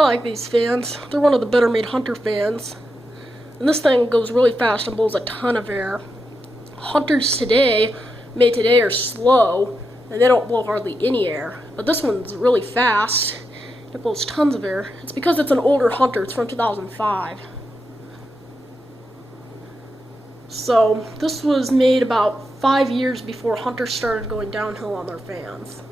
I like these fans. They're one of the better made Hunter fans. And this thing goes really fast and blows a ton of air. Hunters made today, are slow, and they don't blow hardly any air. But this one's really fast. It blows tons of air. It's because it's an older Hunter. It's from 2005. So this was made about 5 years before Hunters started going downhill on their fans.